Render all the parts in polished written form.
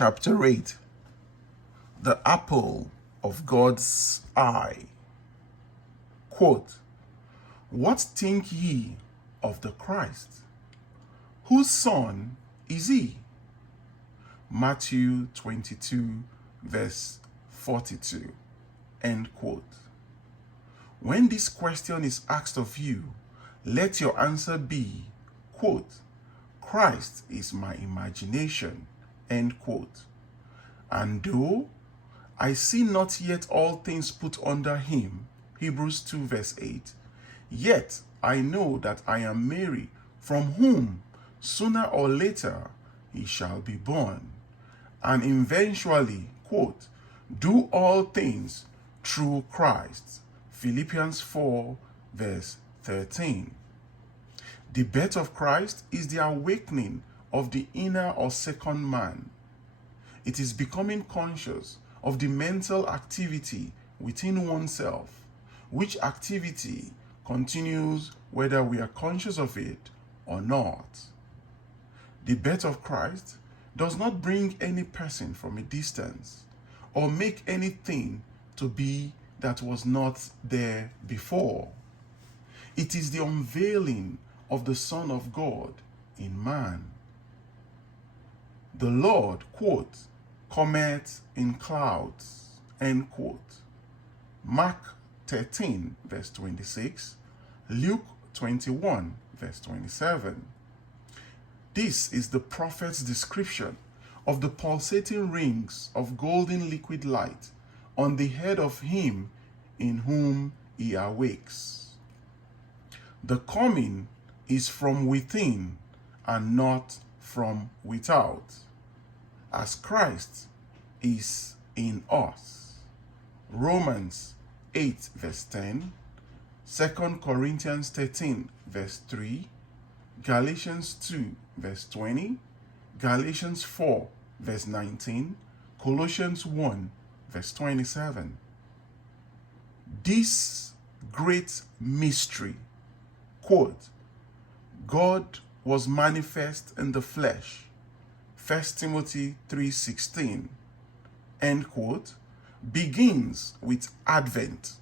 Chapter 8. The apple of God's eye. Quote, "What think ye of the Christ? Whose son is he?" Matthew 22, verse 42. End quote. When this question is asked of you, let your answer be, quote, "Christ is my imagination," end quote. "And though I see not yet all things put under him," Hebrews 2 verse 8, "yet I know that I am Mary, from whom sooner or later he shall be born, and eventually," quote, "do all things through Christ," Philippians 4 verse 13. The birth of Christ is the awakening of the inner or second man. It is becoming conscious of the mental activity within oneself, which activity continues whether we are conscious of it or not. The birth of Christ does not bring any person from a distance or make anything to be that was not there before. It is the unveiling of the Son of God in man. "The Lord," quote, "cometh in clouds," end quote. Mark 13 verse 26, Luke 21 verse 27. This is the prophet's description of the pulsating rings of golden liquid light on the head of him in whom he awakes. The coming is from within and not from without, as Christ is in us. Romans 8 verse 10, 2 Corinthians 13 verse 3, Galatians 2 verse 20, Galatians 4 verse 19, Colossians 1 verse 27. This great mystery, quote, "God was manifest in the flesh," 1 Timothy 3:16, end quote, begins with Advent,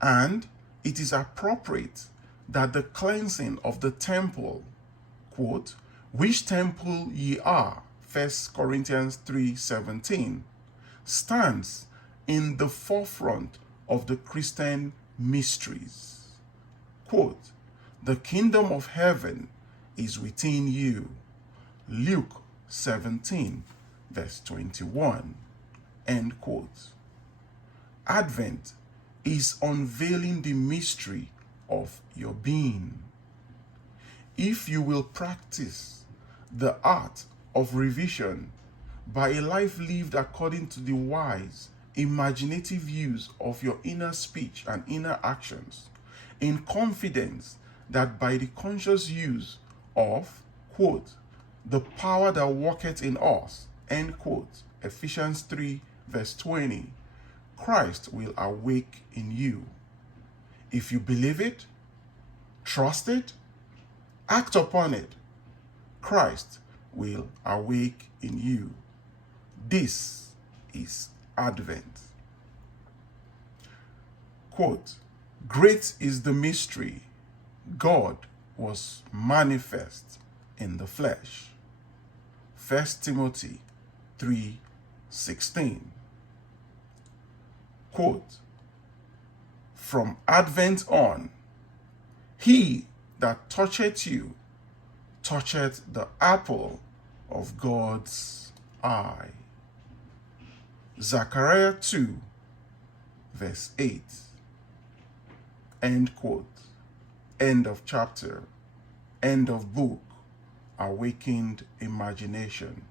and it is appropriate that the cleansing of the temple, quote, "which temple ye are," 1 Corinthians 3:17, stands in the forefront of the Christian mysteries. Quote, "The kingdom of heaven is within you," Luke 17 verse 21, end quote. Advent is unveiling the mystery of your being. If you will practice the art of revision by a life lived according to the wise, imaginative use of your inner speech and inner actions, in confidence that by the conscious use of, quote, "the power that worketh in us," end quote, Ephesians 3 verse 20, Christ will awake in you. If you believe it, trust it, act upon it, Christ will awake in you. This is Advent. Quote, "Great is the mystery. God was manifest in the flesh." 1 Timothy 3:16. Quote, "From Advent on, he that toucheth you toucheth the apple of God's eye." Zachariah 2 verse 8. End quote. End of chapter. End of book. Awakened Imagination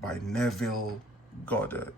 by Neville Goddard.